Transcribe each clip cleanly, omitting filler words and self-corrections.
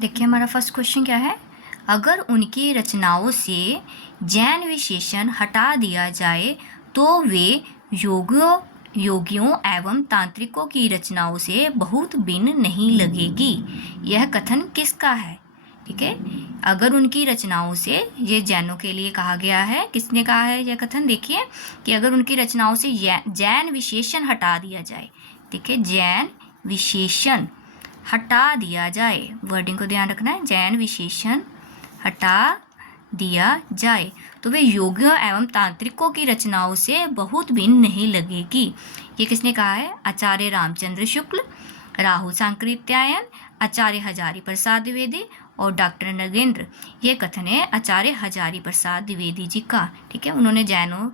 देखिए हमारा first question क्या है, अगर उनकी रचनाओं से जैन विशेषण हटा दिया जाए तो वे योगियों एवं तांत्रिकों की रचनाओं से बहुत भिन्न नहीं लगेगी। यह कथन किसका है? ठीक है, अगर उनकी रचनाओं से, ये जैनों के लिए कहा गया है, किसने कहा है यह कथन? देखिए कि अगर उनकी रचनाओं से जैन विशेषण हटा दिया जाए, ठीक है, जैन विशेषण हटा दिया जाए, वर्डिंग को ध्यान रखना है, जैन विशेषण हटा दिया जाए तो वे योगियों एवं तांत्रिकों की रचनाओं से बहुत भिन्न नहीं लगेगी। ये किसने कहा है? आचार्य रामचंद्र शुक्ल, राहुल सांकृत्यायन, आचार्य हजारी प्रसाद द्विवेदी और डॉक्टर नगेंद्र। ये कथन है आचार्य हजारी प्रसाद द्विवेदी जी का। ठीक है, उन्होंने जैनों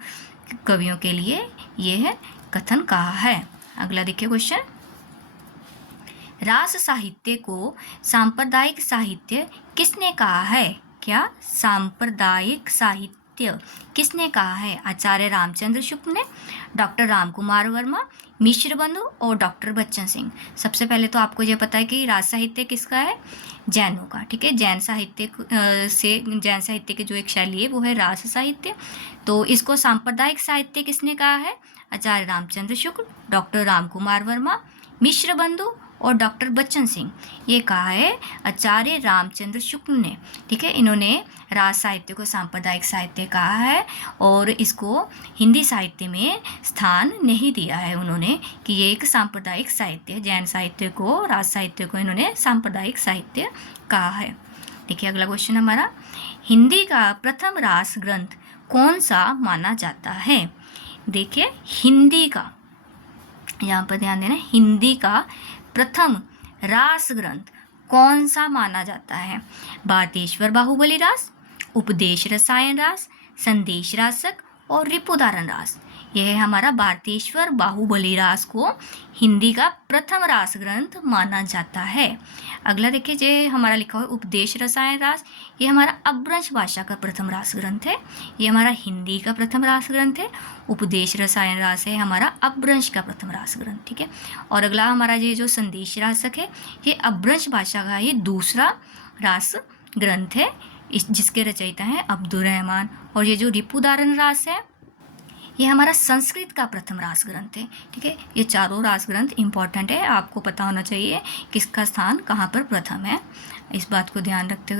कवियों के लिए यह कथन कहा है। अगला देखिए क्वेश्चन, रास साहित्य को सांप्रदायिक साहित्य किसने कहा है? क्या? सांप्रदायिक साहित्य किसने कहा है? आचार्य रामचंद्र शुक्ल ने, डॉक्टर रामकुमार वर्मा, मिश्र बंधु और डॉक्टर बच्चन सिंह। सबसे पहले तो आपको यह पता है कि रास साहित्य किसका है? जैनों का। ठीक है, जैन साहित्य की जो एक शैली है वो है रास साहित्य। तो इसको सांप्रदायिक साहित्य किसने कहा है? आचार्य रामचंद्र शुक्ल, डॉक्टर रामकुमार वर्मा, मिश्र बंधु और डॉक्टर बच्चन सिंह। ये कहा है आचार्य रामचंद्र शुक्ल ने। ठीक है, इन्होंने रास साहित्य को सांप्रदायिक साहित्य कहा है और इसको हिंदी साहित्य में स्थान नहीं दिया है उन्होंने कि ये एक सांप्रदायिक साहित्य है। जैन साहित्य को, रास साहित्य को इन्होंने सांप्रदायिक साहित्य कहा है। देखिए अगला क्वेश्चन हमारा, हिंदी का प्रथम रास ग्रंथ कौन सा माना जाता है? देखिए हिंदी का, यहाँ पर ध्यान देना, हिंदी का प्रथम रास ग्रंथ कौन सा माना जाता है? भारतेश्वर बाहुबली रास, उपदेश रसायन रास, संदेश रासक और रिपुदारण रास। यह है हमारा भारतेश्वर बाहुबली रास को हिंदी का प्रथम रास ग्रंथ माना जाता है। अगला देखिए, जो हमारा लिखा हुआ उपदेश रसायन रास, ये हमारा अपभ्रंश भाषा का प्रथम रास ग्रंथ है। ये हमारा हिंदी का प्रथम रास ग्रंथ है। उपदेश रसायन रास है हमारा अपभ्रंश का प्रथम रास ग्रंथ। ठीक है, और अगला हमारा ये जो संदेश रासक है, ये अपभ्रंश भाषा का ये दूसरा रास ग्रंथ है, जिसके रचयिता हैं अब्दुल रहमान। और ये जो रिपुदारण रास है, ये हमारा संस्कृत का प्रथम रास ग्रंथ है। ठीक है, ये चारों रास ग्रंथ इंपॉर्टेंट है, आपको पता होना चाहिए किसका स्थान कहाँ पर प्रथम है। इस बात को ध्यान रखते हुए